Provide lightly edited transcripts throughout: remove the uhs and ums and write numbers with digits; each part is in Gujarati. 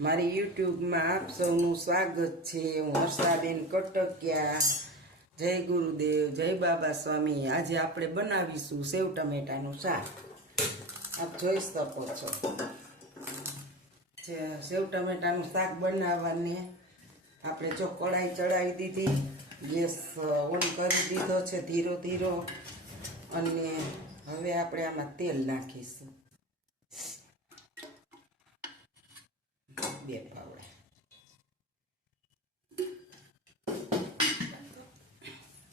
મારી યુટ્યુબમાં આપ સૌનું સ્વાગત છે। હું હર્ષાબેન કટકિયા। જય ગુરુદેવ, જય બાબા સ્વામી। આજે આપણે બનાવીશું સેવ ટમેટાનું શાક। આપ જોઈ શકો છો સેવ ટમેટાનું શાક બનાવવાને આપણે જો કઢાઈ ચડાવી દીધી, ગેસ ઓન કરી દીધો છે ધીરો ધીરો, અને હવે આપણે આમાં તેલ નાખીશું 2 પાવડા।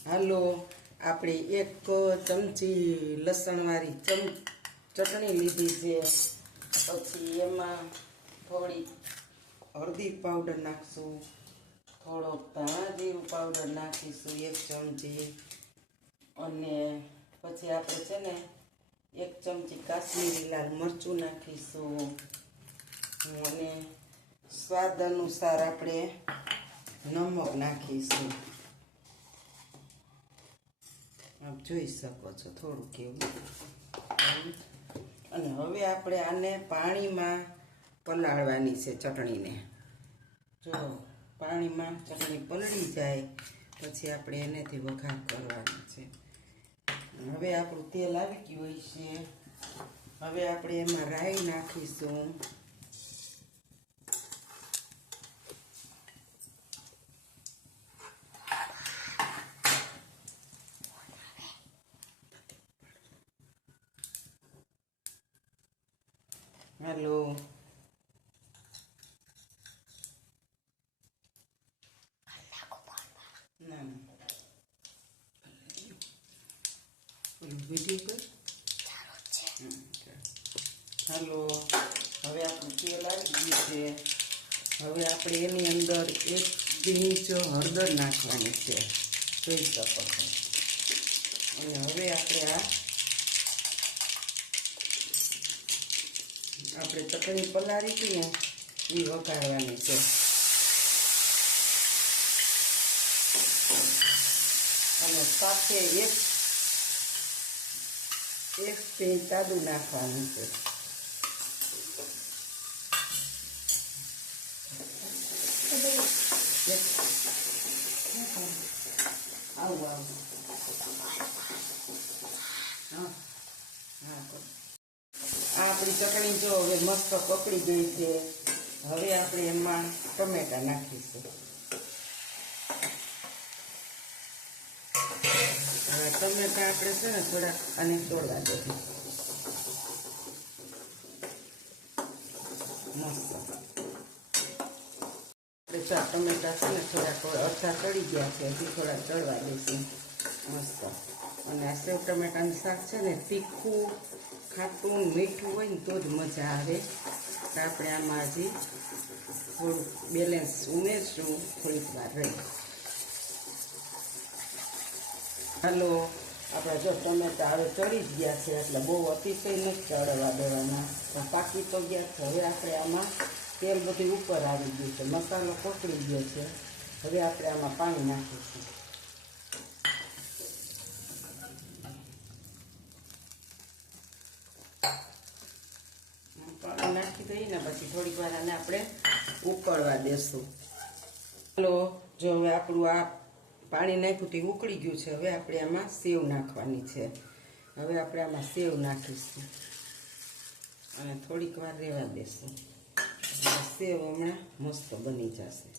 હાલો, આપણે 1 ચમચી લસણવાળી ચટણી લીધી છે। પછી એમાં થોડી હળદી પાવડર નાખશું, થોડો ધાણા જીરું પાવડર નાખીશું 1 ચમચી, અને પછી આપણે છે ને 1 ચમચી કાશ્મીરી લાલ મરચું નાખીશું, અને સ્વાદ અનુસાર આપણે નમક નાખીશું। આપ જોઈ શકો છો થોડું કેવું। અને હવે આપણે આને પાણીમાં પલાળવાની છે ચટણીને। જો પાણીમાં ચટણી પલળી જાય પછી આપણે એનેથી વઘાર કરવાનો છે। હવે આપણું તેલ આવી ગયું હોય છે। હવે આપણે એમાં રાઈ નાખીશું, હાલો ના વિડીયો કર હાલો, હવે આપણું તેલ આવી ગયું છે। હવે આપણે એની અંદર 1 પિંચ હળદર નાખવાની છે, જોઈ શકો છો। અને હવે આપણે ચટણી પલાળી હતી ને એ વઘારવાની છે, અને સાથે એક પિંચ આદું નાખવાનું છે। આવું હા આપણી ચટણી જો હવે મસ્ત પકડી ગઈ છે। હવે આપણે એમાં ટમેટા નાખીશું। હવે ટમેટા આપણે છે ને થોડાક આને તોડવા દઈશું મસ્ત। ટમેટા છે ને થોડાક અડધા ચડી ગયા છે, હજી થોડાક ચડવા દઈશું મસ્ત। અને આ સેવ ટમેટાનું શાક છે ને તીખું, ખાટું, મીઠું હોય ને તો જ મજા આવે। આપણે આમાં હજી થોડું બેલેન્સ ઉમેરશું થોડીક વાર રહી। હાલો, આપણા જો ટમેટા હવે ચડી જ ગયા છે, એટલે બહુ અતિશય નથી ચડવા દેવાના, પણ પાકી તો ગયા છે। હવે આપણે આમાં તેલ બધું ઉપર આવી ગયું છે, મસાલો પકડી ગયો છે। હવે આપણે આમાં પાણી નાખીશું। પાણી નાખી દઈએ ને પછી થોડીક વાર આને આપણે ઉકળવા દેશું। ચાલો, જો હવે આપણું આ પાણી નાખ્યું તે ઉકળી ગયું છે। હવે આપણે આમાં સેવ નાખવાની છે। હવે આપણે આમાં સેવ નાખીશું અને થોડીક વાર રહેવા દેશું। સેવ હમણાં મસ્ત બની જશે।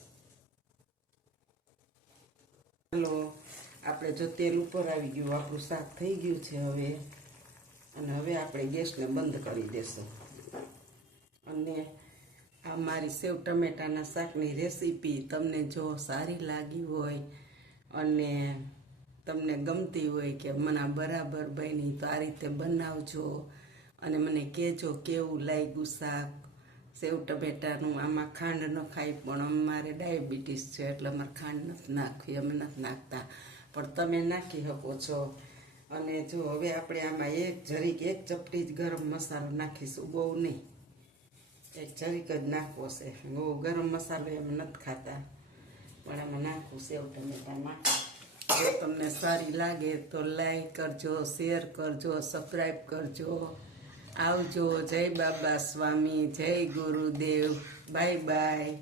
ચાલો, આપણે જો તેલ ઉપર આવી ગયું, આપણું શાક થઈ ગયું છે હવે, અને હવે આપણે ગેસને બંધ કરી દેશું। અને આ મારી સેવ ટમેટાના શાકની રેસીપી તમને જો સારી લાગી હોય અને તમને ગમતી હોય કે મને બરાબર બની તો આ રીતે બનાવજો, અને મને કહેજો કેવું લાગ્યું શાક સેવ ટમેટાનું। આમાં ખાંડ ન ખાઈ, પણ અમારે ડાયાબિટીસ છે એટલે અમારે ખાંડ નથી નાખવી, અમે નથી નાખતા, પણ તમે નાખી શકો છો। અને જો હવે આપણે આમાં 1 ચપટી જ ગરમ મસાલો નાખીશું, બહુ નહીં, 1 જરીક જ નાખવો છે। બહુ ગરમ મસાલો એમ નથી ખાતા, પણ આમાં નાખવું સેવ ટમેટામાં। જો તમને સારી લાગે તો લાઈક કરજો, શેર કરજો, સબસ્ક્રાઈબ કરજો। આવજો. જય બાબા સ્વામી, જય ગુરુદેવ. Bye bye.